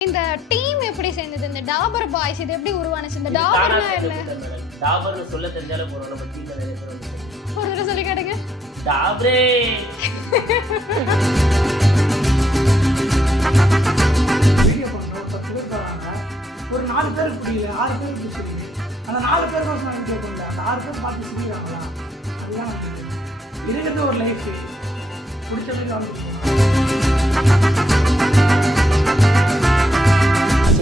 இந்த டீம் எப்படி சேர்ந்தது? இந்த டாபர் பாய்ஸ் இது எப்படி உருவானுச்சு? இந்த டாபர்னா மேடம். டாபர்னு சொல்ல தெரிஞ்சாலே போறோம் நம்ம டீம்ல நிறைய பேர் வந்து ஒரு தடவை சொல்லி கேட்டுங்க. டாப்ரே ஒரு நாலு பேருக்கு புரியல ஆறு பேருக்கு பிடிச்சிருக்கு அந்த நாலு பேர் தான் நான் கேட்கல அந்த ஆறு பேர் பார்த்து சிரிக்கிறாங்களா? அதுதான் இருக்கிறது ஒரு லைஃப் பிடிச்ச மாதிரி வாழ்ந்துட்டு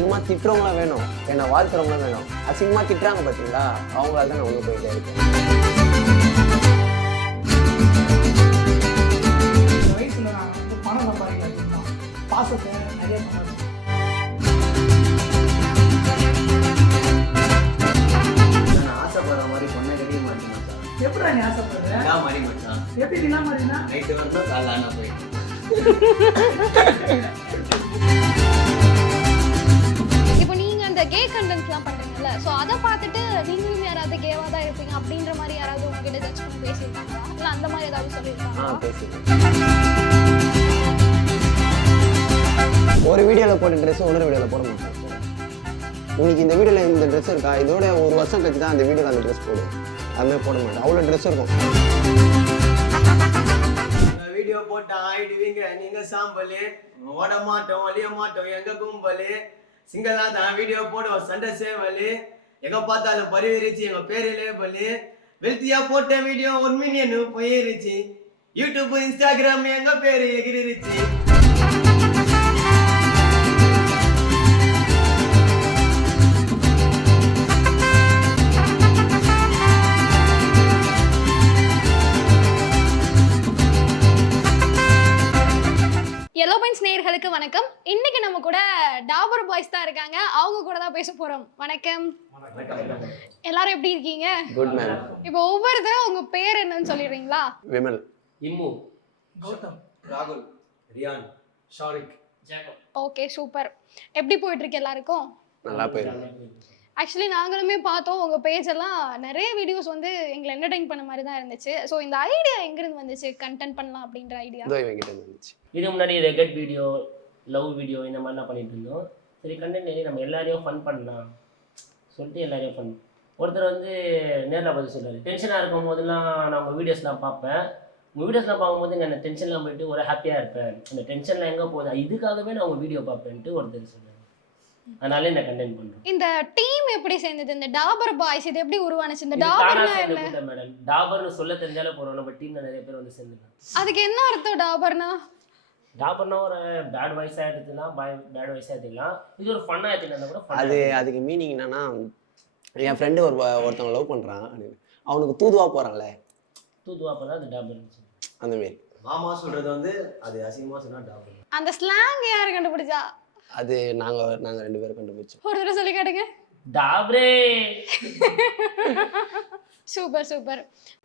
அசிங்கமாக திட்டுறவங்களாம் வேணும். என்னை வாழ்த்துறவங்களாம் வேணும். அசிங்கமாக திட்டுறாங்க பார்த்தீங்களா அவங்களால தான் நான் ஒன்று போயிட்டே இருக்கேன். பாசத்தை நிறைய சம்பாதிச்சேன். நான் ஆசைப்படுற மாதிரி பொண்ணை கிடைக்க மாட்டேன். மச்சான் எப்படா நீ ஆசைப்படுற? என்ன மாதிரி மச்சான். எப்படி என்ன மாதிரினா? நைட்டு வரணும் காலைல போய் ஒரு வீடியோவில் போட்ட ட்ரெஸ் இன்னொரு வீடியோவில் போட மாட்டேன். இன்னைக்கு இந்த வீடியோவில் இந்த ட்ரெஸ் இருக்கா? இதோட ஒரு வருஷம் கழிச்சு தான் அந்த வீடியோவில் அந்த ட்ரெஸ் போடும் அதுமாதிரி போட மாட்டேன். அவ்வளோ ட்ரெஸ் இருக்கும். வீடியோ போட்டா ஆயிடுவீங்க. நீங்க சாம்பலு ஓட மாட்டோம் ஒளிய மாட்டோம் எங்க கும்பலு? சிங்களா தான் வீடியோ போடுவோம். சண்டை சேவலு. எங்க பார்த்தாலும் பரிவிரிச்சு எங்க பேரு லேபலு வெல்த்தியா போட்ட வீடியோ ஒரு மில்லியன் போயிருச்சு. யூடியூப் இன்ஸ்டாகிராம் எங்க பேரு எகிரிருச்சு? எல்லோ பென்ஸ் நேயர்களுக்கு வணக்கம். இன்னைக்கு நம்ம கூட டாபர் பாய்ஸ் தான் இருக்காங்க. அவங்க கூட தான் பேச போறோம். வணக்கம். எல்லாரும் எப்படி இருக்கீங்க? குட் மேன் இப்போ ஒவ்வொருத்தரும் உங்க பேர் என்னன்னு சொல்லிடுறீங்களா? விமல் இம்மு கௌதம். ராகுல் Riyan Shariq. Jacob okay super. எப்படி போயிட்டு இருக்கு எல்லாருக்கும்? நல்லா போயிடும் ஆக்சுவலி நாங்களுமே பார்த்தோம். உங்கள் பேஜ் எல்லாம் நிறைய வீடியோஸ் வந்து எங்களை என்டர்டைன் பண்ண மாதிரி தான் இருந்துச்சு. ஸோ இந்த ஐடியா எங்கேருந்து வந்துச்சு? கண்டென்ட் பண்ணலாம் அப்படின்ற ஐடியா இதோ வந்துச்சு. இதுக்கு முன்னாடி ரெகட் வீடியோ லவ் வீடியோ இந்த மாதிரிலாம் பண்ணிட்டு இருந்தோம். சரி கண்டென்ட் நிறைய நம்ம எல்லாரையும் ஃபன் பண்ணலாம். சொல்லிட்டு எல்லாரையும் ஃபன் ஒருத்தர் வந்து நேரில் பார்த்து சொல்றாரு. டென்ஷனாக இருக்கும் போதெல்லாம் நான் உங்கள் வீடியோஸ்லாம் பார்ப்பேன். உங்கள் வீடியோஸ்லாம் பார்க்கும்போது நான் டென்ஷன்லாம் போயிட்டு ஒரு ஹாப்பியாக இருப்பேன். அந்த டென்ஷன்லாம் எங்கே போகுது? இதுக்காகவே நான் உங்கள் வீடியோ பார்ப்பேன்ட்டு ஒருத்தர் சொன்னார் அதனால இந்த கண்டென்ட் பண்ணுறோம் இந்த டீம் எப்படி சேர்ந்தது? இந்த டாபர் பாய்ஸ் இது எப்படி உருவானுச்சு? இந்த டாபர்னா என்ன? மேடம். டாபர்னு சொல்ல தெரிஞ்சாலே போறோம் நம்ம டீம்ல நிறைய பேர் வந்து சேர்ந்துக்கலாம். அதுக்கு என்ன அர்த்தம் டாபர்னா டாபர்னா ஒரு பேட் வாய்ஸாக எடுத்துக்கலாம். பேட் வாய்ஸாக எடுத்துக்கலாம். இது ஒரு ஃபன்னாக எடுத்துக்கலாம். கூட அது. அதுக்கு மீனிங் என்னன்னா என் ஃப்ரெண்டு ஒரு ஒருத்தவங்க லவ் பண்ணுறான் அவனுக்கு தூதுவா போகிறான்ல தூதுவா தான் அது டாபர் அந்த மாரி மாமா சொல்றது வந்து அது அசிங்கமா சொன்னா அந்த ஸ்லாங் யார் கண்டுபிடிச்சா? அது நாங்கள் நாங்கள் ரெண்டு பேரும் கண்டுபிடிச்சோம். ஒரு தடவை சொல்லி காட்டுங்க. டாப்ரே. Super super.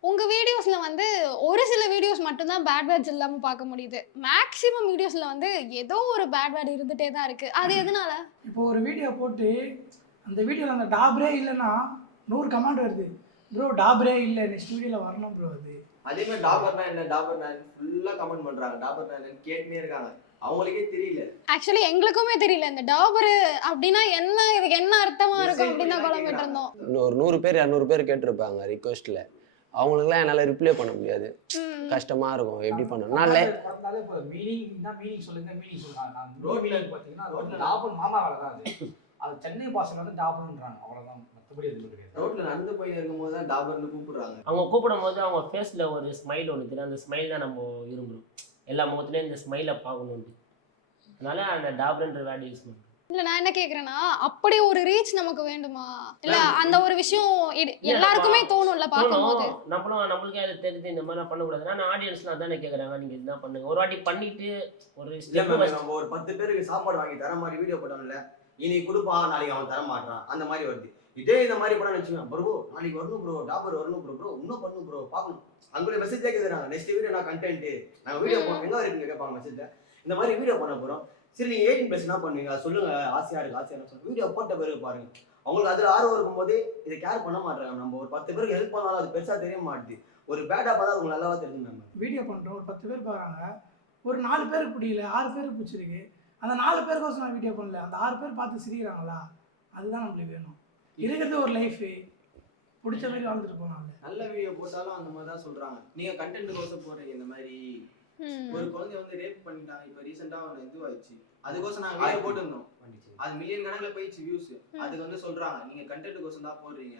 உங்க வீடியோஸ்ல வந்து ஒரு சில வீடியோஸ் மட்டும்தான் பேட் வேர்ட்ஸ் இல்லாம பார்க்க முடியுது. மேக்ஸிமம் வீடியோஸ்ல வந்து ஏதோ ஒரு பேட் வேர்ட் இருந்துட்டே தான் இருக்கு. அது எதனால? இப்போ ஒரு வீடியோ போட்டு அந்த வீடியோவில் அந்த டாபரே இல்லைன்னா நூறு கமெண்ட் வருது. ப்ரோ டாபரே இல்லை நெக்ஸ்ட் வீடியோவில் வரணும் ப்ரோ அது. அதே மாதிரி டாபர்னா என்ன டாபர்னா ஃபுல்லா கமெண்ட் பண்றாங்க. டாபர்னா என்னன்னு கேட்டுனே இருக்காங்க. அவங்களுக்கே தெரியல. ஆக்சுவலி எங்களுக்குமே தெரியல. இந்த டாபர் அப்படின்னா என்ன? இதுக்கு என்ன அர்த்தமா இருக்கும் அப்படின்னு தான் குழம்பிட்டு இருந்தோம். ஒரு நூறு பேர் இரநூறு பேர் கேட்டிருப்பாங்க ரிக்வெஸ்ட்டில் அவங்களுக்குலாம் என்னால் ரிப்ளை பண்ண முடியாது. கஷ்டமா இருக்கும். எப்படி பண்ணணும்? நான் மீனிங் சொல்லுங்க. மீனிங் சொல்லுங்க ரோட்ல- பார்த்தீங்கன்னா ரோட்ல- டாபர் மாமா வேலை தான் அது. அது சென்னை பாஷையில் வந்து டாபர்ன்றாங்க அவ்வளோதான் ரோட்ல நடந்து இருக்கும்போது தான் டாபர்னு கூப்பிடுறாங்க. அவங்க கூப்பிடும் போது அவங்க ஃபேஸில் ஒரு ஸ்மைல் ஒன்று தெரியும். அந்த ஸ்மைல் தான் நம்ம விரும்புகிறோம் எல்லா முகத்துலேயும் இந்த ஸ்மைலை பார்க்கணுன்ட்டு அதனால அந்த டாப்ரன்ற வேர்டு யூஸ் பண்ணுறோம் இல்ல நான் என்ன கேக்குறேன்னா அப்படி ஒரு ரீச் நமக்கு வேண்டுமா? இல்ல அந்த ஒரு விஷயம் எல்லாருக்குமே தோணும்ல பார்க்கும்போது? நம்மளும் நம்மளுக்கே அது தெரிஞ்சு இந்த மாதிரிலாம் பண்ணக்கூடாது ஆனால் ஆடியன்ஸ்லாம் தானே கேட்குறாங்க நீங்கள் இதுதான் பண்ணுங்க. ஒரு வாட்டி பண்ணிட்டு ஒரு நம்ம ஒரு பத்து பேருக்கு சாப்பாடு வாங்கி தர மாதிரி வீடியோ போட்டோம்ல. இன்னைக்கு கொடுப்பான் நாளைக்கு அவன் தர மாட்டான் அந்த மாதிரி வருது. இதே இந்த மாதிரி படம் வச்சுக்கோங்க ப்ரோ நாளைக்கு வரணும் ப்ரோ டாபர் வரணும் ப்ரோ ப்ரோ இன்னும் பண்ணணும் ப்ரோ பார்க்கணும். அங்கே மெசேஜ் கேட்குறாங்க நெக்ஸ்ட் வீடியோ நான் கண்டென்ட் நாங்கள் வீடியோ ம். போனோம் எங்க இருக்குங்க கேட்பாங்க மெசேஜ் இந்த மாதிரி வீடியோ பண்ண போறோம். சரி நீங்க எயிட்டீன் ப்ளஸ் என்ன பண்ணுவீங்க? சொல்லுங்க. ஆசையா இருக்கு ஆசையா இருக்கு. சொல்லுங்க வீடியோ போட்ட பிறகு பாருங்க. அவங்களுக்கு அதுல ஆர்வம் இருக்கும்போது இதை கேர் பண்ண மாட்டாங்க நம்ம ஒரு பத்து பேருக்கு ஹெல்ப் பண்ணாலும் அது பெருசா தெரிய மாட்டுது. ஒரு பேடா பார்த்தா உங்களுக்கு நல்லாவா தெரியும் நம்ம வீடியோ பண்ணுறோம் ஒரு பத்து பேர் பார்க்குறாங்க ஒரு நாலு பேருக்கு பிடிக்கல. ஆறு பேருக்கு பிடிச்சிருக்கு. அந்த நாலு பேருக்கோசம் நான் வீடியோ பண்ணல. அந்த ஆறு பேர் பார்த்து சிரிக்கிறாங்களா? அதுதான் நம்மளுக்கு வேணும். இருக்கிறது ஒரு லைஃபு பிடிச்ச மாதிரி வாழ்ந்துட்டு போனாங்க. நல்ல வீடியோ போட்டாலும் அந்த மாதிரி தான் சொல்றாங்க. நீங்க கண்டென்ட் கோசம் போடுறீங்க இந்த மாதிரி. ஒரு குழந்தைய வந்து ரேப் பண்ணிட்டாங்க இப்போ ரீசெண்டா அவன் இதுவாயிடுச்சு. அதுக்கோசம் நாங்க வீடியோ போட்டிருந்தோம். அது மில்லியன் கணக்குல போயிடுச்சு வியூஸ் அதுக்கு வந்து சொல்றாங்க நீங்க கண்டென்ட் கோசம் தான் போடுறீங்க.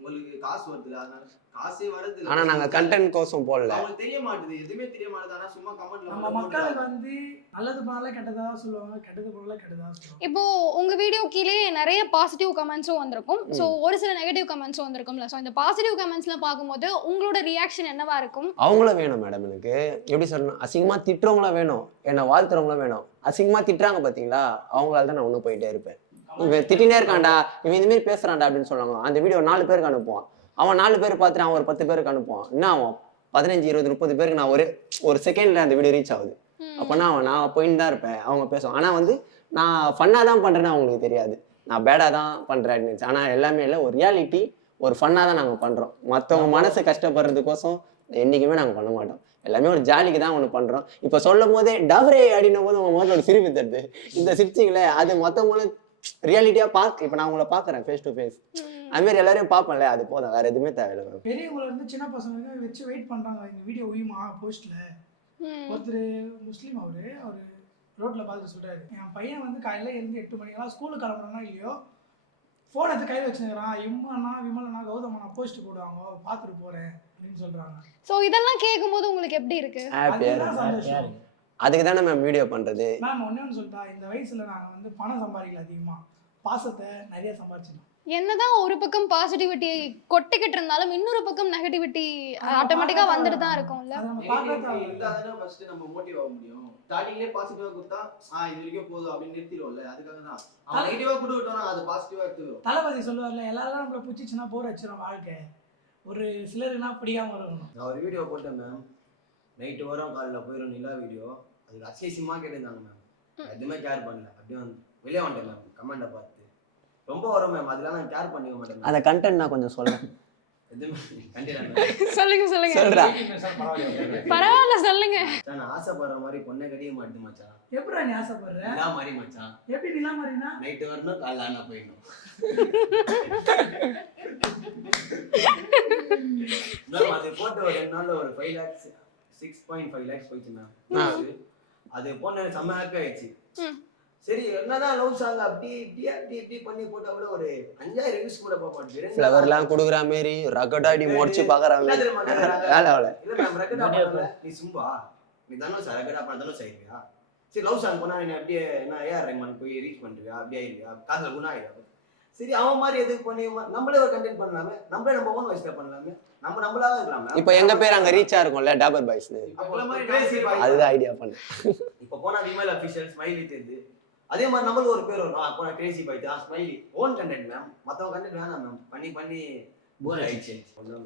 உங்களுக்கு காசு வருது அதனால காசே வருது இல்ல. ஆனா நாங்க கண்டென்ட் கோசம் போடல. அவங்களுக்கு தெரிய மாட்டுது. எதுவுமே தெரிய மாட்டுது. ஆனா சும்மா கமெண்ட்ல நம்ம மக்களுக்கு வந்து நல்லது பண்ணாலும் கெட்டதா சொல்லுவாங்க கெட்டது பண்ணாலும் கெட்டதா சொல்லுவாங்க. இப்போ உங்க வீடியோ கீழே நிறைய பாசிட்டிவ் கமெண்ட்ஸும் வந்திருக்கும். ஸோ ஒரு சில நெகட்டிவ் கமெண்ட்ஸும் வந்திருக்கும்ல. ஸோ இந்த பாசிட்டிவ் கமெண்ட்ஸ்லாம் பார்க்கும்போது உங்களோட ரியாக்ஷன் என்னவா இருக்கும்? அவங்களும் வேணும் மேடம் எனக்கு. எப்படி சொல்லணும் அசிங்கமா திட்டுறவங்களும் வேணும். என்னை வாழ்த்துறவங்களும் வேணும். அசிங்கமா திட்டுறாங்க பாத்தீங்களா? அவங்களால தான் நான் ஒன்றும் போயிட்டே இருப்பேன். இவன் திட்டினே இருக்கான்டா இவன் இந்த மாதிரி பேசுறான்டா அப்படின்னு சொல்லுவாங்க. அந்த வீடியோ நாலு பேருக்கு அனுப்புவான். அவன் நாலு பேர் பார்த்துட்டு அவன் ஒரு பத்து பேருக்கு அனுப்புவான். என்ன அவன் பதினஞ்சு இருபது முப்பது பேருக்கு நான் ஒரு ஒரு செகண்ட்ல அந்த வீடியோ ரீச் ஆகுது. அப்போனா அவன் நான் போயின்னு தான் இருப்பேன். அவங்க பேசுவான் ஆனால் வந்து நான் ஃபன்னாக தான் பண்ணுறேன்னு அவங்களுக்கு தெரியாது. நான் பேடாக தான் பண்ணுறேன் நினச்சேன் ஆனால் எல்லாமே இல்லை. ஒரு ரியாலிட்டி ஒரு ஃபன்னாக தான் நாங்கள் பண்ணுறோம் மற்றவங்க மனசு கஷ்டப்படுறதுக்கோசம் என்றைக்குமே நாங்கள் பண்ண மாட்டோம். எல்லாமே ஒரு ஜாலிக்கு தான் ஒன்று பண்ணுறோம் இப்போ சொல்லும் போதே டவரே அப்படின்னும் போது உங்கள் முதல்ல ஒரு சிரிப்பு தருது இந்த சிரிச்சிங்களே அது மொத்தமான ரியாலிட்டியாக பார்க்க இப்போ நான் உங்களை பார்க்குறேன் ஃபேஸ் டு ஃபேஸ் ம். அதுமாரி எல்லாரையும் பார்ப்பேன்ல அது போதும் வேறு எதுவுமே தேவையில்லை மேம் பெரியவங்கள இருந்து சின்ன பசங்க வச்சு வெயிட் பண்றாங்க. இந்த வீடியோ உயுமா போஸ்ட்ல. ஒருத்தர் முஸ்லீம் அவரு அவர் ரோட்ல பார்த்துட்டு சொல்றாரு. என் பையன் வந்து காலையில எழுந்து எட்டு மணிக்கெல்லாம் ஸ்கூலுக்கு கிளம்புறானா இல்லையோ ஃபோன் எடுத்து கையில் வச்சுக்கிறான் இம்மண்ணா விமலண்ணா கௌதமண்ணா போஸ்ட் போடுவாங்க. பார்த்துட்டு போறேன் அப்படின்னு சொல்றாங்க. ஸோ இதெல்லாம் கேட்கும்போது உங்களுக்கு எப்படி இருக்கு? அதுக்கு தானே மேம் வீடியோ பண்ணுறது மேம் ஒண்ணே ஒன்று சொல்லிட்டா இந்த வயசுல நாங்க வந்து பணம் சம்பாதிக்கல அதிகமா. பாசத்தை நிறைய சம்பாதிச்சிட்டோம். என்னதான் ஒரு பக்கம் பாசிட்டிவிட்டி கொட்டிக்கிட்டு இருந்தாலும் இன்னொரு பக்கம் நெகட்டிவிட்டி ஆட்டோமேட்டிக்கா வந்துட்டு தான் இருக்கும்ல? ஃபர்ஸ்ட் நம்ம மோட்டிவ் ஆக முடியும். ஸ்டார்டிங்லேயே பாசிட்டிவா கொடுத்தா ஆ இது வரைக்கும் போதும் அப்படின்னு நிறுத்திடுவோம்ல அதுக்காக தான். அவன் நெகட்டிவா கொடுத்து விட்டோம்னா அது பாசிட்டிவா எடுத்துக்கிறோம் தளபதி சொல்லுவார்ல எல்லாரும் நம்மளை பிடிச்சிச்சுன்னா போர் வச்சிடும் வாழ்க்கை. ஒரு சிலருக்குனா பிடிக்காம இருக்கணும் நான் ஒரு வீடியோ போட்டேன் மேம் நைட்டு வரும் காலைல போயிடும் நிலா வீடியோ அதுக்கு அசியசியமா கேட்டிருந்தாங்க மேம் எதுவுமே கேர் பண்ணல. அப்படியே வந்து வெளியே வந்துட்டேன் மேம் கமெண்ட்டை பார்த்து. ரொம்ப வரும் மேம் அதெல்லாம் நான் கேர் பண்ணிக்க மாட்டேன். அந்த கண்டென்ட் நான் கொஞ்சம் கண்டிப்பா சொல்லுங்க சொல்லுங்க. பரவாயில்ல சொல்லுங்க. நான் ஆசைப்படுற மாதிரி பொண்ணை கடிக்க மாட்டேன் மச்சான். எப்படி நீ ஆசைப்படுற? நிலா மாதிரி மச்சான். எப்படி நிலா மாதிரினா? நைட்டு வரணும் காலைல ஆனா போயிடணும். மேம் அது போட்டு ஒரு ரெண்டு நாள்ல ஒரு five lakhs six point five lakhs போயிடுச்சு மேம் அது போன எனக்கு செம்ம ஹாப்பி ஆயிடுச்சு. சரி என்னதான் லவ் சாங் அப்படி இப்படி அப்படி இப்படி பண்ணி போட்டா கூட ஒரு அஞ்சாயிரம் வியூஸ் கூட போக மாட்டேங்குது. ஃப்ளவர்லாம் கொடுக்குற மாரி ரகடாடி முடிச்சு? வேலை வேலை. இல்ல மேம் ரெக்கடா பண்ணல நீ சும்பா நீ தனுஷ் ரெக்கடா பண்ண தனுஷ் ஆயிருவியா சரி லவ் சாங் போனா நீ அப்படியே என்ன ஏஆர் ரஹ்மான் போய் ரீச் பண்ணிருவியா? அப்படியே ஆயிருவியா காதல குணா ஆயிருவியா சரி அவன் மாதிரி எதுக்கு பண்ணி நம்மளே ஒரு கண்டென்ட் பண்ணலாமே? நம்மளே நம்ம ஓன் வாய்ஸ்ல பண்ணலாமே? நம்ம நம்மளாவே இருக்கலாம் இப்போ எங்க பேர் அங்க ரீச் ஆயிருக்கும்ல டாபர் பாய்ஸ்னு அதுதான் அதுதான் ஐடியா பண்ணேன் இப்போ போனா விமல் அஃபிஷியல் ஸ்மைலி தெரியுது. அதே மாதிரி நம்மளுக்கு ஒரு பேர் வரும். போனா கிரேசி பாய்ட்டு ஸ்மைலி ஓன் கண்டென்ட் மேம் மத்தவங்க கண்டென்ட் வேணாம் மேம் பண்ணி பண்ணி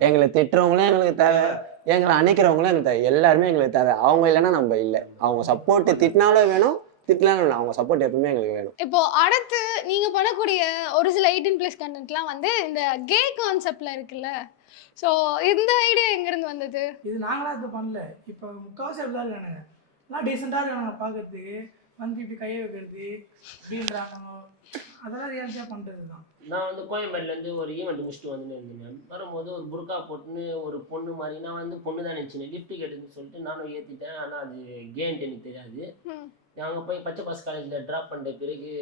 எங்களை திட்டுறவங்களும் எங்களுக்கு தேவை. எங்களை அணைக்கிறவங்களும் எங்களுக்கு தேவை. எல்லாருமே எங்களுக்கு தேவை. அவங்க இல்லைன்னா நம்ம இல்லை. அவங்க சப்போர்ட் திட்டினாலும் வேணும். திட்டினாலும் வேணும் அவங்க சப்போர்ட் எப்பவுமே எங்களுக்கு வேணும். இப்போ அடுத்து நீங்க பண்ணக்கூடிய ஒரு சில எயிட்டீன் பிளஸ் கண்டென்ட்லாம் வந்து இந்த கே கான்செப்ட்ல இருக்குல்ல. ஸோ இந்த ஐடியா எங்கிருந்து வந்தது? இது நாங்களா இது பண்ணல. இப்போ முக்கால்வாசி அப்படிதான் இருக்கானுங்க எல்லாம் டீசெண்டாக இருக்கானுங்க பார்க்கறதுக்கு வந்து இப்படி கையை வைக்கிறது இப்படின்றாங்க. அதெல்லாம் ரியாலிட்டியாக பண்ணுறது தான் நான் வந்து கோயம்பேடுலேருந்து ஒரு ஈவெண்ட் முடிச்சுட்டு வந்து இருந்தேன் மேம் வரும்போது ஒரு புர்கா போட்டுன்னு ஒரு பொண்ணு மாதிரி நான் வந்து பொண்ணு தான் நினச்சினேன் லிஃப்ட் கேட்டுன்னு சொல்லிட்டு நானும் ஏற்றிட்டேன் ஆனால் அது கேன்ட்டு எனக்கு தெரியாது. அங்கே போய் பச்சை பாஸ் காலேஜில் ட்ராப் பண்ணிட்ட பிறகு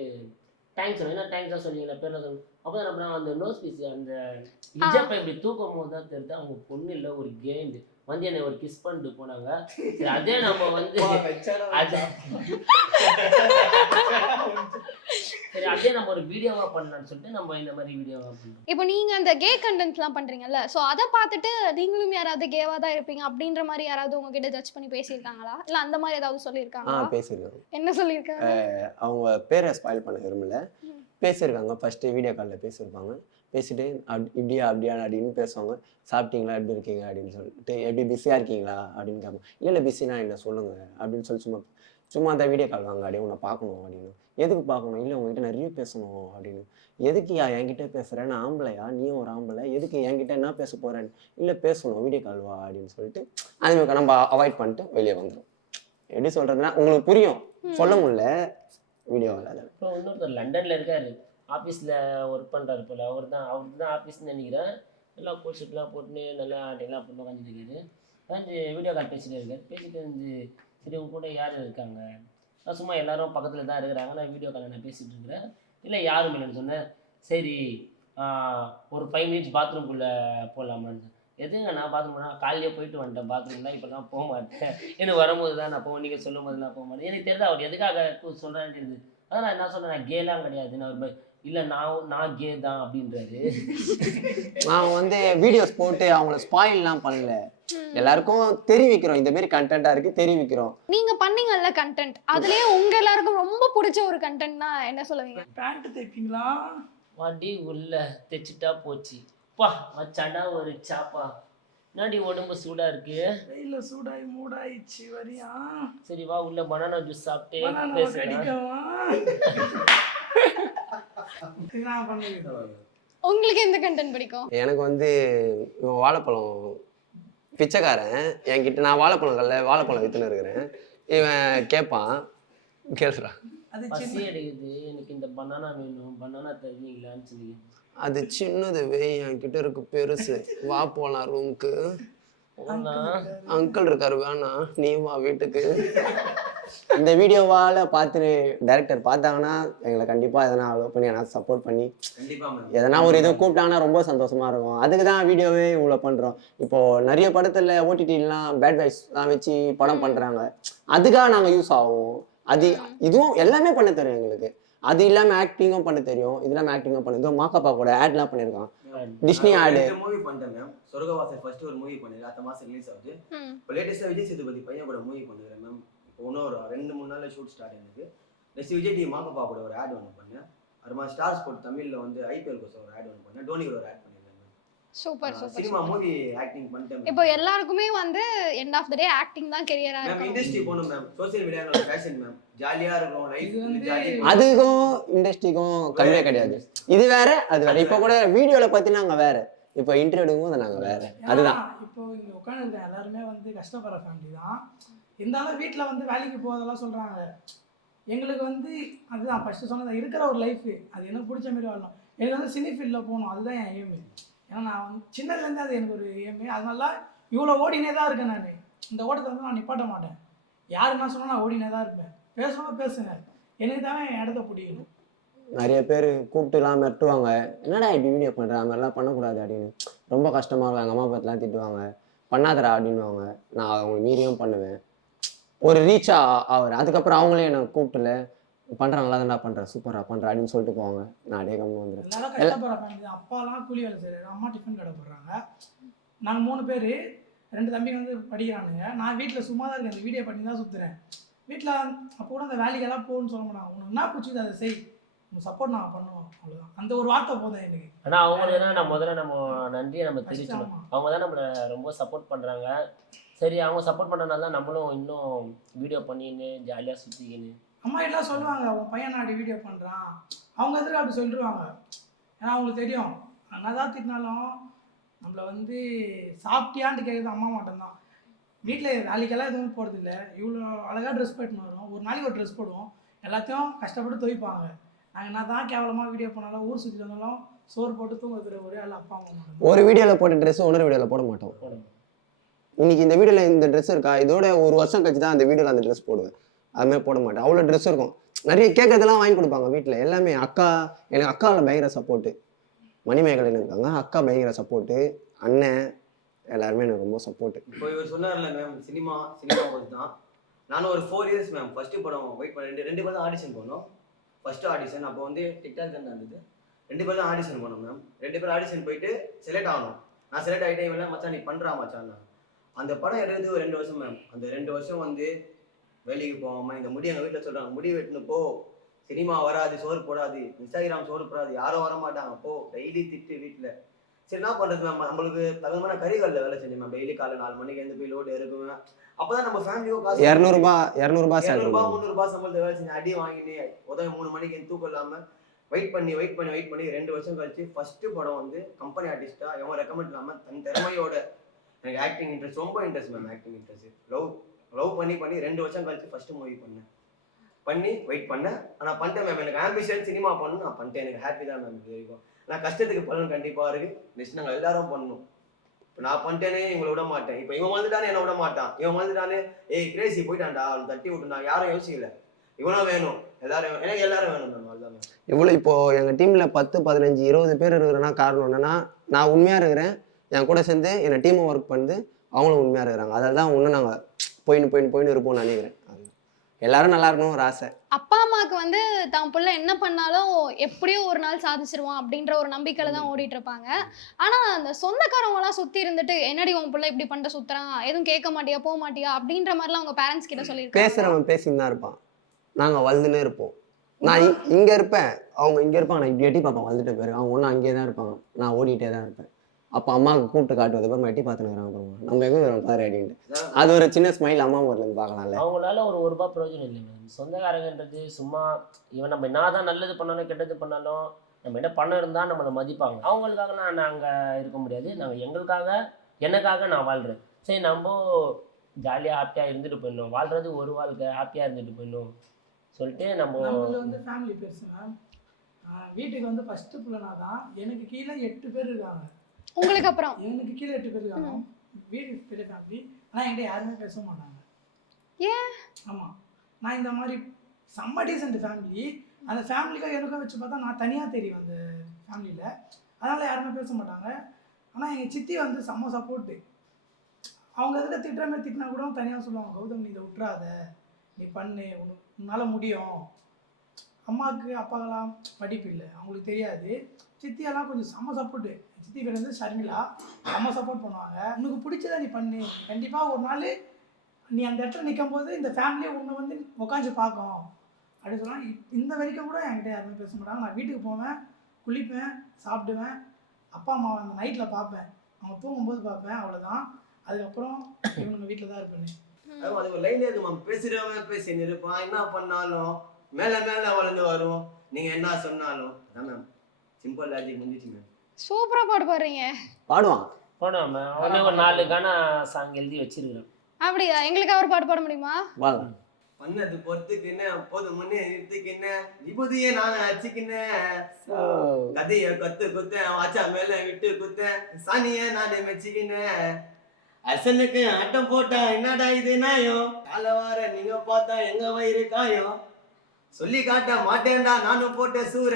தேங்க்ஸ் சொன்னேன் என்ன தேங்க்ஸ் தான் சொன்னீங்களா பேர் அப்போ தான் அந்த நோஸ் பீஸ் அந்த ஹிஜாப்பை இப்படி தூக்கும் போது தான் தெரியுது அவங்க பொண்ணு இல்லை ஒரு கேண்டு வந்து என்னை ஒரு கிஸ் பண்ணிட்டு போனாங்க. அதே நம்ம வந்து. சரி அதே நம்ம ஒரு வீடியோவா பண்ணலாம்னு சொல்லிட்டு நம்ம இந்த மாதிரி வீடியோவா பண்ணோம் இப்போ நீங்க அந்த கே கண்டென்ட்லாம் பண்றீங்கல்ல ஸோ அதை பார்த்துட்டு நீங்களும் யாராவது கேவா தான் இருப்பீங்க அப்படின்ற மாதிரி யாராவது உங்ககிட்ட ஜட்ஜ் பண்ணி பேசியிருக்காங்களா? இல்ல அந்த மாதிரி ஏதாவது ஆ சொல்லியிருக்காங்களா பேசியிருக்காங்க. என்ன சொல்லியிருக்காங்க? அவங்க பேரை ஸ்பாயில் பண்ண விரும்பல. பேசியிருக்காங்க. ஃபர்ஸ்ட் வீடியோ காலில் பேசியிருப்பாங்க. பேசிட்டு அப் இப்படியா அப்படியா அப்படின்னு பேசுவாங்க. சாப்பிட்டீங்களா? எப்படி இருக்கீங்க? அப்படின்னு சொல்லிட்டு எப்படி பிஸியாக இருக்கீங்களா? அப்படின்னு கேட்பாங்க. இல்லை இல்லை பிஸினா இல்லை சொல்லுங்க. அப்படின்னு சொல்லி சும்மா சும்மா அந்த வீடியோ கால் வாங்க அப்படியே உன்னை பார்க்கணும் அப்படின்னு. எதுக்கு பார்க்கணும்? இல்லை உங்ககிட்ட நிறைய பேசணும் அப்படின்னு. எதுக்கு யா என்கிட்ட பேசுகிற நான் ஆம்பளையா? நீயும் ஒரு ஆம்பளை. எதுக்கு என்கிட்ட என்ன பேச போகிறேன்னு இல்லை பேசணும் வீடியோ கால் வா அப்படின்னு சொல்லிட்டு அது மாதிரி நம்ம அவாய்ட் பண்ணிட்டு வெளியே வந்துடும் எப்படி சொல்கிறதுனா உங்களுக்கு புரியும். சொல்ல முடியல வீடியோ காலில் அப்புறம் இன்னொருத்தர் லண்டனில் இருக்காரு. ஆஃபீஸில் ஒர்க் பண்ணுறாரு போல். அவர் தான் அவர் தான் ஆஃபீஸ்னு நினைக்கிறேன் நல்லா கோட் ஷர்ட்லாம் போட்டுன்னு நல்லா எல்லாம் போட்டு உட்காந்துட்டு இருக்காரு. உட்காந்து வீடியோ கால் பேசிட்டு இருக்காரு. பேசிட்டு இருந்து சரி உங்க கூட யார் இருக்காங்க? நான் சும்மா எல்லாரும் பக்கத்தில் தான் இருக்கிறாங்க. நான் வீடியோ காலில் நான் பேசிகிட்டு இருக்கிறேன். இல்லை யாரும் இல்லைன்னு சொன்னேன். சரி ஒரு ஃபைவ் மினிட்ஸ் பாத்ரூம்குள்ளே போகலாமான்னு எதுங்க நான் பாத்ரூம் போனால் காலையிலே போயிட்டு வந்துட்டேன். பாத்ரூம்லாம் நான் போக மாட்டேன். எனக்கு வரும்போது தான் நான் போவேன். நீங்கள் சொல்லும் போது நான் போக மாட்டேன் எனக்கு தெரியல அவர் எதுக்காக சொல்கிறேன்னு அதான் நான் என்ன சொன்னேன் நான் கேலாம் கிடையாது. நான் ஒரு இல்லை நான் நான் கே தான் அப்படின்றாரு. நான் வந்து வீடியோஸ் போட்டு அவங்கள ஸ்பாயில்லாம் பண்ணல. எல்லாருக்கும் தெரிவிக்கிறோம். இந்த மாதிரி கண்டென்ட்டா இருக்கு தெரிவிக்கிறோம். நீங்க பண்ணீங்கல்ல கண்டென்ட் அதுலயே உங்க எல்லாருக்கும் ரொம்ப பிடிச்ச ஒரு கண்டென்ட்னா என்ன சொல்லுவீங்க? பேண்ட் தைப்பீங்களா வண்டி உள்ள தைச்சிட்டா போச்சு. பா மச்சாண்டா ஒரு சாப்பா. என்னடி உடம்பு சூடா இருக்கு? வெயில சூடாய் மூடாயிடுச்சு வரியா? சரி வா உள்ள பனானா ஜூஸ் சாப்பிட்டே பனானாவை பேசலாம் கடிக்கவா என்ன பண்ணுவீங்க உங்களுக்கு எந்த கண்டென்ட் பிடிக்கும்? எனக்கு வந்து வாழைப்பழம். பிச்சைக்காரன். என்கிட்ட நான் வாழைப்பழம் கல்ல வாழைப்பழம் வித்துன்னு இருக்கிறேன். இவன் கேட்பான் கேளுடா. அது பசி எடுக்குது எனக்கு இந்த பனானா வேணும். பனானா தருவீங்களான்னு சொல்லி அது சின்னது வெய் என்கிட்ட இருக்கு பெருசு. வா போலாம் ரூமுக்கு அங்கிள் இருக்காரு. வேணாம் நீ வா வீட்டுக்கு. இந்த வீடியோவால பார்த்து டைரக்டர் பார்த்தாங்கன்னா எங்களை கண்டிப்பா எதனா அலோவ் பண்ணி எதனா சப்போர்ட் பண்ணி எதனா ஒரு இது கூப்பிட்டாங்கன்னா ரொம்ப சந்தோஷமா இருக்கும். அதுக்கு தான் வீடியோவே இவ்வளோ பண்றோம். இப்போ நிறைய படத்துல ஓடிடிலாம் பேட் வைஸ்லாம் வச்சு படம் பண்றாங்க. அதுக்காக நாங்க யூஸ் ஆகும் அது இதுவும் எல்லாமே பண்ண தெரியும் எங்களுக்கு. அது இல்லாம ஆக்டிங்கும் பண்ண தெரியும். இது இல்லாம ஆக்டிங்கும் பண்ண தெரியும். மாக்கப்பா கூட ஆட்லாம் பண்ணியிருக்கான் டிஸ்னி ஆடு மூவி பண்ணிட்டேன் மேம் சொர்க்கவாசல் ஃபர்ஸ்ட் ஒரு மூவி பண்ணிருக்கேன். அடுத்த மாசம் ரிலீஸ் ஆகுது. இப்போ லேட்டஸ்ட்டாக விஜய் சேதுபதி பையன் கூட மூவி பண்ணுறேன் மேம் இப்போ இன்னும் ஒரு ரெண்டு மூணு நாள்ல ஷூட் ஸ்டார்ட் எனக்கு நெக்ஸ்ட் விஜய் டி மாக்கப்பா கூட ஒரு ஆட் ஒன்று பண்ணேன். அப்புறமா ஸ்டார் ஸ்போர்ட் தமிழ்ல வந்து ஐபிஎல் கோசம் ஒரு ஆட் ஒன்று பண்ணேன். டோனி ஒரு ஆட் பண்ணிருந்தேன் super super cinema movie acting பண்ணிட்டேன் இப்போ எல்லாருக்குமே வந்து end of the day acting தான் கெரியரா மேம் இருக்கும். இண்டஸ்ட்ரி போகணும் மேம் சோசியல் மீடியாவில் ஃபேஷன் மேம் ஜாலியா இருக்கும் லைஃப் இது வந்து- ஜாலி அதுக்கும் இண்டஸ்ட்ரிக்கும் கம்மியே கிடையாது. இது வேற அது வேற. இப்போ கூட வீடியோல பத்தி நாங்க வேற. இப்போ இன்டர்வியூ எடுக்கும்போது நாங்க வேற. அதுதான். இப்போ இங்க உட்காந்துருக்க எல்லாருமே வந்து கஷ்டப்படுற ஃபேமிலி தான். இருந்தாலும் வீட்டில் வந்து வேலைக்கு போவதெல்லாம் சொல்றாங்க. எங்களுக்கு வந்து அதுதான் ஃபர்ஸ்ட் சொன்னது இருக்கிற ஒரு லைஃப் அது எனக்கு பிடிச்ச மாதிரி வாழணும் எனக்கு வந்து சினி ஃபீல்டில் போகணும். அதுதான் என் எய்மு ஏன்னா நான் வந்து சின்னதுலேருந்து அது எனக்கு ஒரு எய்மு அதனால இவ்வளோ ஓடினே தான் இருக்கேன் நான். இந்த ஓட்டத்தை வந்து நான் நிப்பாட்ட மாட்டேன். யார் என்ன சொன்னால் நான் ஓடினே தான் இருப்பேன். பேசணும் பேசுங்க. எனக்கு தான் என் இடத்த பிடிக்கணும் நிறைய பேர் கூப்பிட்டுலாம் மிரட்டுவாங்க. என்னடா இப்படி வீடியோ பண்ற? அது மாதிரிலாம் பண்ணக்கூடாது அப்படின்னு. ரொம்ப கஷ்டமாக இருக்கும். எங்கள் அம்மா பார்த்துலாம் திட்டுவாங்க. பண்ணாதடா அப்படின்னுவாங்க. நான் அவங்க மீறியும் பண்ணுவேன். ஒரு ரீச் ஆகுறேன் அதுக்கப்புறம் அவங்களே என்னை கூப்பிட்டுல பண்றாங்களா தான்டா பண்றேன் சூப்பரா பண்ற அப்படின்னு சொல்லிட்டு போவாங்க. நான் அப்படியே கம்மி வந்துடுறேன் அப்பாலாம் கூலி வேலை செய்கிறாரு அம்மா டிஃபன் கடை போடுறாங்க நாங்கள் மூணு பேர் ரெண்டு தம்பிங்க வந்து படிக்கிறானுங்க. நான் வீட்டில் சும்மா தான் இருக்கேன். இந்த வீடியோ பண்ணி தான் சுற்றுறேன் வீட்டில் அப்போ கூட அந்த வேலைக்கெல்லாம் போகணும்னு சொல்ல மாட்டாங்க. உனக்கு என்ன பிடிச்சது அதை செய். உனக்கு சப்போர்ட் நாங்கள் பண்ணுவோம். அவ்வளோதான் அந்த ஒரு வார்த்தை போதும் எனக்கு. ஆனா அவங்களுக்கு தான் முதல்ல நம்ம நன்றியை நம்ம ஆமா. அவங்க தான் நம்மளை ரொம்ப சப்போர்ட் பண்றாங்க. சரி அவங்க சப்போர்ட் பண்ணனால தான் நம்மளும் இன்னும் வீடியோ பண்ணின்னு ஜாலியா சுத்திக்கின்னு அம்மா எல்லாம் சொல்லுவாங்க உன் பையன் நாடி வீடியோ பண்ணுறான் அவங்க எதிர்க்க அப்படி சொல்லிடுவாங்க ஏன்னா அவங்களுக்கு தெரியும் என்னதான் திட்டினாலும் நம்மளை வந்து சாப்பிட்டியான்னு கேட்குறது அம்மா மட்டும்தான். வீட்டில் வேலைக்கெல்லாம் எதுவும் போகிறதில்ல இவ்வளோ அழகாக ட்ரெஸ் போட்டுன்னு வரோம். ஒரு நாளைக்கு ஒரு ட்ரெஸ் போடுவோம். எல்லாத்தையும் கஷ்டப்பட்டு துவைப்பாங்க. நாங்கள் என்ன தான் கேவலமாக வீடியோ பண்ணாலும் ஊர் சுற்றிட்டு வந்தாலும் சோறு போட்டு தூங்க வைக்கிற ஒரே ஆள் அப்பா அம்மா ஒரு வீடியோல போட்ட ட்ரெஸ் இன்னொரு வீடியோல போட மாட்டோம். இன்னைக்கு இந்த வீடியோல இந்த ட்ரெஸ் இருக்கா? இதோட ஒரு வருஷம் கழிச்சு தான் அந்த வீடியோல அந்த ட்ரெஸ் போடுவேன். அது மாதிரி போட மாட்டேன். அவ்வளோ ட்ரெஸ் இருக்கும். நிறைய கேட்கறதெல்லாம் வாங்கி கொடுப்பாங்க வீட்டில் எல்லாமே அக்கா எனக்கு அக்காவில் பயங்கர சப்போர்ட்டு மணிமேகலைன்னு இருக்காங்க. அக்கா பயங்கர சப்போர்ட்டு அண்ணன் எல்லாருமே எனக்கு ரொம்ப சப்போர்ட்டு இப்போ இவர் சொன்னார்ல மேம் சினிமா சினிமா ஒரு தான் நானும் ஒரு ஃபோர் இயர்ஸ் மேம் ஃபர்ஸ்ட் படம் வெயிட் பண்ண ரெண்டு ரெண்டு பேரும் தான் ஆடிஷன் போனோம். ஃபர்ஸ்ட் ஆடிஷன் அப்போ வந்து டிக்டாக் தான் இருந்தது. ரெண்டு பேரும் தான் ஆடிஷன் போனோம் மேம் ரெண்டு பேரும் ஆடிஷன் போயிட்டு செலக்ட் ஆகணும் நான் செலக்ட் ஆகிட்டேன் இவன் மச்சான் நீ பண்ணுறா மச்சான் அந்த படம் எடுத்து ஒரு ரெண்டு வருஷம் மேம் அந்த ரெண்டு வருஷம் வந்து வேலைக்கு போகாம இந்த முடி எங்கள் வீட்டில் சொல்கிறாங்க முடி வெட்டுன்னு போ. சினிமா வராது சோறு போடாது. இன்ஸ்டாகிராம் சோறு போடாது. யாரும் வர மாட்டாங்க போ. டெய்லி திட்டு வீட்டில் சரி என்ன பண்ணுறது மேம் நம்மளுக்கு தகுந்தமான கறிகளில் வேலை செஞ்சேன் மேம் டெய்லி காலைல நாலு மணிக்கு எழுந்து போய் லோடு இறக்குவேன் அப்பதான் நம்ம ஃபேமிலியும் காசு இரநூறுபா இரநூறுபா இரநூறுபா முந்நூறுபா சம்பளத்தை வேலை செஞ்சு அடி வாங்கிட்டு உதவி மூணு மணிக்கு என் தூக்கம் இல்லாம வெயிட் பண்ணி வெயிட் பண்ணி வெயிட் பண்ணி ரெண்டு வருஷம் கழிச்சு ஃபர்ஸ்ட் படம் வந்து கம்பெனி ஆர்டிஸ்டா எவன் ரெக்கமெண்ட் இல்லாம தன் திறமையோட எனக்கு ஆக்டிங் இன்ட்ரெஸ்ட் ரொம்ப interest ma'am acting interest love love பண்ணி பண்ணி ரெண்டு வருஷம் கழிச்சு ஃபர்ஸ்ட் மூவி பண்ணேன். பண்ணி வெயிட் பண்ணேன். ஆனால் பண்ணிட்டேன் மேம் எனக்கு ஆம்பிஷன் சினிமா பண்ணணும் நான் பண்ணிட்டேன். எனக்கு ஹாப்பி தான் மேம் இது வரைக்கும். நான் கஷ்டத்துக்கு பலன் கண்டிப்பாக இருக்கு. நெக்ஸ்ட் நாங்கள் எல்லாரும் பண்ணணும். இப்போ நான் பண்ணிட்டேனே இவங்களை விட மாட்டேன். இப்போ இவன் வந்துட்டானே என்ன விட மாட்டான். இவன் வந்துட்டானே ஏய் கிரேசி போயிட்டான்டா. அவன் தட்டி விட்டு நான் யாரும் யோசிக்கல. இவனும் வேணும். எல்லாரும் எனக்கு எல்லாரும் வேணும் மேம் அதுதான் இவ்வளோ இப்போ எங்கள் டீமில் பத்து பதினஞ்சு இருபது பேர் இருக்கிறேன்னா காரணம் என்னன்னா நான் உண்மையாக இருக்கிறேன். என் கூட சேர்ந்து என்னை டீமை ஒர்க் பண்ணி அவங்களும் உண்மையாக இருக்கிறாங்க. அதில் தான் ஒன்று நாங்கள் போயின்னு போயின்னு போயின்னு இருப்போம்னு நினைக்கிறேன். எல்லாரும் நல்லா இருக்கணும் ஒரு ஆசை. அப்பா அம்மாவுக்கு வந்து தான் புள்ள என்ன பண்ணாலும் எப்படியோ ஒரு நாள் சாதிச்சிருவான் அப்படின்ற ஒரு நம்பிக்கையில தான் ஓடிட்டு இருப்பாங்க ஆனா அந்த சொந்தக்காரவங்க எல்லாம் சுத்தி இருந்துட்டு என்னடி உன் புள்ள இப்படி பண்ணிட்டு சுத்துறான்? எதுவும் கேட்க மாட்டியா? போக மாட்டியா? அப்படின்ற மாதிரிலாம் உங்க பேரண்ட்ஸ் கிட்ட சொல்லியிருக்காங்க. பேசுகிறவன் பேசின்னு தான் இருப்பான். நாங்கள் வளர்ந்துனே இருப்போம். நான் இங்க இருப்பேன். அவங்க இங்க இருப்பாங்க. நான் இப்படி எட்டி பார்ப்பேன். வளர்ந்துட்ட பேர் அவங்க ஒன்றும் அங்கேயே தான் இருப்பாங்க. நான் ஓடிட்டே தான் இருப்பேன். அப்போ அம்மாவுக்கு கூப்பிட்டு காட்டுவது அப்புறம் எட்டி பார்த்துன்னு அப்புறமா நம்ம எங்கே வரோம் பாரு அப்படின்ட்டு அது ஒரு சின்ன ஸ்மைல் அம்மா ஊர்ல இருந்து பார்க்கலாம்ல. அவங்களால ஒரு ஒரு ரூபாய் பிரயோஜனம் இல்லை மேம் சொந்தக்காரங்கன்றது சும்மா இவன் நம்ம என்னதான் நல்லது பண்ணாலும் கெட்டது பண்ணாலும் நம்ம என்ன பணம் இருந்தால் நம்மளை மதிப்பாங்க. அவங்களுக்காக நான் நாங்கள் இருக்க முடியாது. நாங்கள் எங்களுக்காக எனக்காக நான் வாழ்கிறேன் சரி நம்ம ஜாலியாக ஹாப்பியாக இருந்துட்டு போயிடணும். வாழ்கிறது ஒரு வாழ்க்கை ஹாப்பியாக இருந்துட்டு போயிடணும். சொல்லிட்டு நம்ம வந்து ஃபேமிலி பெருசு மேம் வீட்டுக்கு வந்து ஃபர்ஸ்ட் பிள்ளைனா தான் எனக்கு கீழே எட்டு பேர் இருக்காங்க. உங்களுக்கு அப்புறம். எனக்கு கீழே எட்டு பேர் இருக்காங்க. வீடு பெரிய ஃபேமிலி ஆனால் என்கிட்ட யாருமே பேச மாட்டாங்க. ஏன்? ஆமாம் நான் இந்த மாதிரி செம்ம டீசென்ட் ஃபேமிலி அந்த ஃபேமிலிக்காக எனக்கும் வச்சு பார்த்தா நான் தனியாக தெரியும் அந்த ஃபேமிலியில் அதனால் யாருமே பேச மாட்டாங்க. ஆனால் எங்கள் சித்தி வந்து செம்ம சப்போர்ட்டு அவங்க எதில் திட்டுற மாதிரி திட்டினா கூட தனியாக சொல்லுவாங்க கௌதம் நீ இதை விட்றாத நீ பண்ணு. உன்னால் முடியும். அம்மாவுக்கு அப்பாக்கெல்லாம் படிப்பு இல்லை. அவங்களுக்கு தெரியாது. சித்தியெல்லாம் கொஞ்சம் செம்ம சப்போர்ட்டு சித்தி பேர் வந்து ஷர்மிளா செம்ம சப்போர்ட் பண்ணுவாங்க. உனக்கு பிடிச்சதை நீ பண்ணு. கண்டிப்பாக ஒரு நாள் நீ அந்த இடத்துல நிற்கும் போது இந்த ஃபேமிலியை உன்னை வந்து உட்காந்து பார்க்கும். அப்படின்னு சொன்னால் இ- இந்த வரைக்கும் கூட என்கிட்ட யாருமே பேச மாட்டாங்க. நான் வீட்டுக்கு போவேன் குளிப்பேன் சாப்பிடுவேன். அப்பா அம்மாவை அந்த நைட்டில் பார்ப்பேன். அவங்க தூங்கும்போது பார்ப்பேன் அவ்வளோதான் அதுக்கப்புறம் இவனுங்க வீட்டில் தான் இருப்பேன். அதுக்கு அது ஒரு லைன் இருக்கு மேம் பேசுறவன் பேசி நிற்பான் என்ன பண்ணாலும் மேல மேல வளர்ந்து வரும். நீங்க என்ன சொன்னாலும். அதான் மேம் சிம்பிள் லாஜிக் முடிஞ்சிச்சு மேம் சூப்பரா பாடு பாடுறீங்க. பாடுவான். போனோம் அவனே ஒரு நாலு கானா சாங் எழுதி வச்சிருக்கிறேன். அப்படியா? எங்களுக்கு அவர் பாட்டு பாட முடியுமா? வாங்க பண்ணது பொறுத்துக்குன்னு போதும் முன்னே நிறுத்துக்குன்னு விபூதியை நான் அச்சுக்கினேன் கதைய கத்து குத்தேன் வாச்சா மேல விட்டு குத்தேன் சாணிய நான் மெச்சிக்கினேன். அரசனுக்கு ஆட்டம் போட்டா என்னடா இது நாயம்? காலவார நீங்க பார்த்தா எங்க வயிறு காயம்? சொல்லி காட்ட மாட்டேன்டா நானும் போட்ட சூற.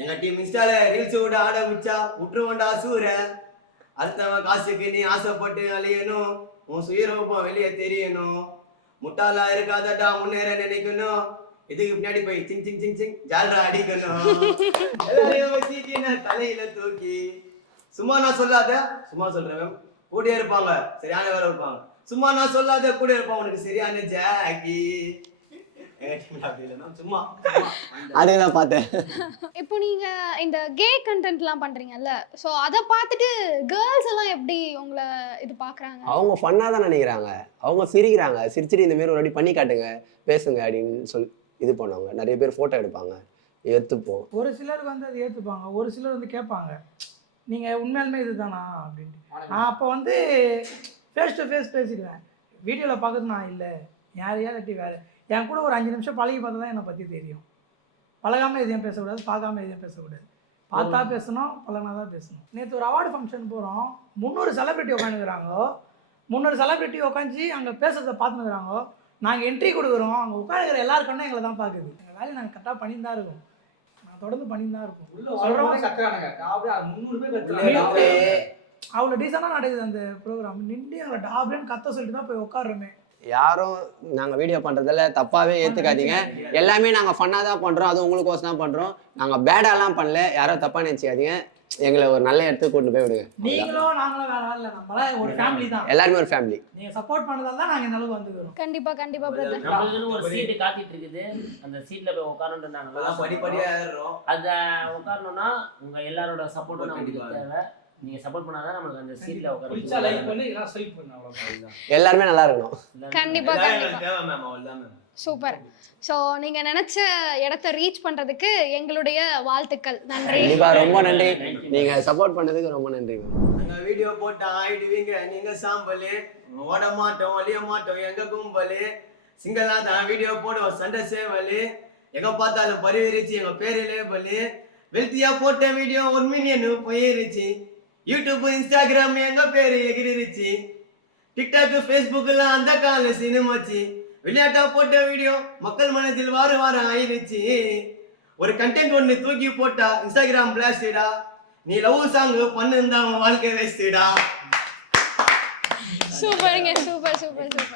எங்க டீம் இன்ஸ்டால ரீல்ஸ் விட ஆரம்பிச்சா விட்டுருவோண்டா சூற. அடுத்தவன் காசுக்கு நீ ஆசைப்பட்டு அழியணும். உன் சுயரூபம் வெளியே தெரியணும். முட்டாளா இருக்காதடா முன்னேற நினைக்கணும். இதுக்கு பின்னாடி போய் சிங் சிங் சிங் சிங் ஜால்ரா அடிக்கணும். எல்லாரையும் வச்சுக்கின தலையில தூக்கி. சும்மா நான் சொல்லாத சும்மா சொல்றேன் மேம் கூடயே இருப்பாங்க சரியான வேலை இருப்பாங்க சும்மா நான் சொல்லாத கூட இருப்பான். உனக்கு சரியான ஜாக்கி. சும்மா சும்மா. அதுக்கு தான் பார்த்தேன். இப்போ நீங்க இந்த கே கண்டென்ட்லாம் பண்றீங்கல்ல ஸோ அதை பார்த்துட்டு கேர்ள்ஸ் எல்லாம் எப்படி உங்களை இது பார்க்கறாங்க? அவங்க ஃபன்னாக தான் நினைக்கிறாங்க. அவங்க சிரிக்கிறாங்க. சிரிச்சிட்டு இந்த மாதிரி ஒரு வாட்டி பண்ணி காட்டுங்க பேசுங்க அப்படின்னு சொல்லி இது பண்ணுவாங்க. நிறைய பேர் ஃபோட்டோ எடுப்பாங்க. எடுத்துப்போம் ஒரு சிலர் வந்து அதை ஏற்றுப்பாங்க ஒரு சிலர் வந்து கேட்பாங்க. நீங்கள் உண்மையாலுமே இதுதானா அப்படின்ட்டு. நான் அப்போ வந்து ஃபேஸ் டு ஃபேஸ் பேசிடுவேன் வீடியோவில் பார்க்கறது நான் இல்லை. என் ரியாலிட்டி வேறு என் கூட ஒரு அஞ்சு நிமிஷம் பழகி பார்த்தா தான் என்னை பற்றி தெரியும். பழகாமல் எதையும் பேசக்கூடாது பார்க்காம எதையும் பேசக்கூடாது. பார்த்தா பேசணும் பழகினா தான் பேசணும். நேற்று ஒரு அவார்டு ஃபங்க்ஷன் போகிறோம் முந்நூறு செலிப்ரிட்டி உட்காந்துக்கிறாங்க முந்நூறு செலிப்ரிட்டி உட்காந்து அங்கே பேசுறத பார்த்துக்கிறாங்க நாங்கள் என்ட்ரி கொடுக்குறோம். அங்கே உட்காந்துக்கிற எல்லாருக்கும் எங்களை தான் பார்க்குது. எங்கள் வேலையை நாங்கள் கரெக்டாக பண்ணிட்டு தான் இருக்கோம். நான் தொடர்ந்து பண்ணிட்டு தான் இருக்கோம். அவ்வளோ டீசெண்டாக நடக்குது அந்த ப்ரோக்ராம் நின்று அங்கே டாப்லன்னு கத்த சொல்லிட்டு தான் போய் உட்காடுறோமே யாரும் நாங்கள் வீடியோ பண்ணுறதில்ல தப்பாகவே ஏற்றுக்காதீங்க எல்லாமே நாங்கள் ஃபன்னாக தான் பண்ணுறோம் அதுவும் உங்களுக்கோசம் தான் பண்ணுறோம் நாங்கள் பேடாலாம் பண்ணல. யாரும் தப்பாக நினச்சிக்காதீங்க. எங்களை ஒரு நல்ல இடத்துக்கு கூட்டு போய் விடுங்க. நீங்களும் நாங்களும் வேற இல்லை. நம்மளாம் ஒரு ஃபேமிலி தான். எல்லாருமே ஒரு ஃபேமிலி நீங்கள் சப்போர்ட் பண்ணதால தான் நாங்கள் இந்த அளவுக்கு வந்துக்கிறோம். கண்டிப்பா கண்டிப்பா பிரதர் நம்மளுக்குன்னு ஒரு சீட்டு காத்திட்டு இருக்குது. அந்த சீட்ல போய் உட்காரணுன்ற நாங்க அதெல்லாம் படிப்படியா ஏறுறோம். அத உட்காரணும்னா உங்க எல்லாரோட சப்போர்ட்டும் நமக்கு. தேவை. நீங்க சப்போர்ட் பண்ணாதான் நம்மளுக்கு அந்த சீட்ல லைக் உட்கார பண்ணு இல்லைனா ஸ்வைப் பண்ணு அவ்வளவுதான். எல்லாருமே நல்லா இருக்கணும். கண்டிப்பா இதான் கண்டிப்பா. எனக்கு தேவை மேம் அவ்வளவுதான் மேம் சூப்பர் ஸோ நீங்க நினைச்ச இடத்த ரீச் பண்றதுக்கு எங்களுடைய வாழ்த்துக்கள். நன்றி. கண்டிப்பா ரொம்ப நன்றி. நீங்க சப்போர்ட் பண்ணதுக்கு ரொம்ப நன்றி நாங்க வீடியோ போட்டா ஆயிடுவீங்க. நீங்க சாம்பலு ஓட மாட்டோம் ஒளிய மாட்டோம் எங்க கும்பலு? சிங்கிளா தான் வீடியோ போடுவோம் சண்டை சேவலு. எங்க பார்த்தாலும் பரிவரிச்சு எங்க பேரு லேபலு வெல்த்தியா போட்ட வீடியோ ஒன் மில்லியன் போயிருச்சு. யூடியூப் இன்ஸ்டாகிராம் எங்க பேரு எகிரிருச்சு? டிக்டாக் ஃபேஸ்புக்லாம் அந்த கால சினிமாச்சு விளையாட்டா போட்ட வீடியோ மக்கள் மனதில் வார வாரம் ஆயிருச்சு. ஒரு கண்டென்ட் ஒன்று தூக்கி போட்டா இன்ஸ்டாகிராம் பிளாஸ்டா நீ லவ் சாங் பண்ணிருந்தா உன் வாழ்க்கை வேஸ்டா சூப்பருங்க சூப்பர் சூப்பர் சூப்பர்.